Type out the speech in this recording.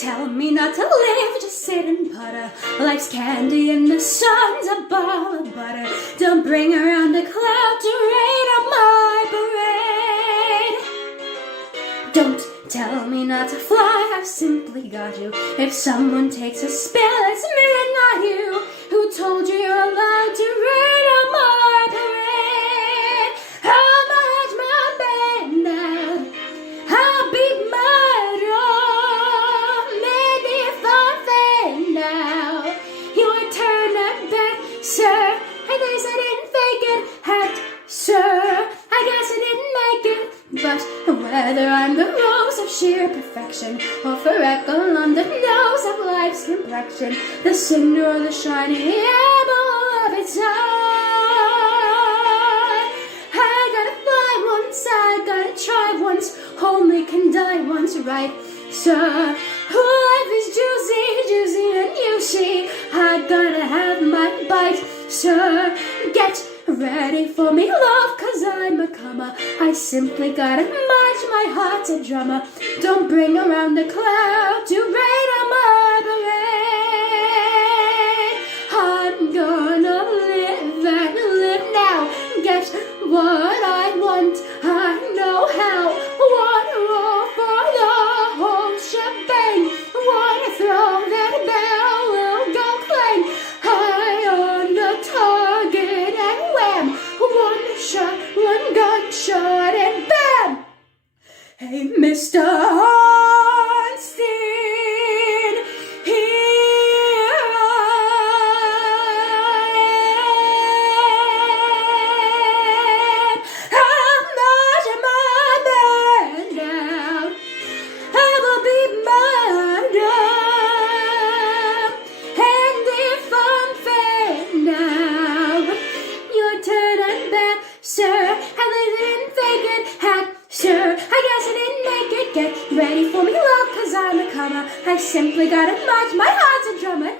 tell me not to live, just sit and putter. Life's candy and the sun's a ball of butter. Don't bring around a cloud to rain on my parade. Don't tell me not to fly, I've simply got to. If someone takes a spill, it's me and not you. Who told you you're allowed to rain on my parade? I'll march my band out, I'll beat my drum. Maybe if I fade now, your turn at bat, sir. I guess I didn't fake it, hat, sir. I guess I didn't make it. But whether I'm the rose of sheer perfection, or freckle on the nose of life's complexion, the cinder or the shiny apple of its eye, I gotta fly once, I gotta try once, only can die once, right, sir? Life is juicy, juicy, and you see, I gotta have my bite, sir. Get ready for me, love, 'cause I'm a comer. I simply gotta march, my heart's a drummer. Don't bring around a cloud to rain on my parade. I'm gonna live and live now. Get what I want, I know how. Wanna roll for the whole shebang. Wanna throw that bell, will go clang. High on the target and wham. One shot, one gunshot and bam. Hey, Mr. Einstein, here I am. I'm marching my band out, I will beat my drum. And if I'm fade now, your turn at bat, sir. I didn't fake it, hat, sir. I guess I didn't make it. Get ready for me, love, 'cause I'm a comer. I simply gotta march, my heart's a drummer.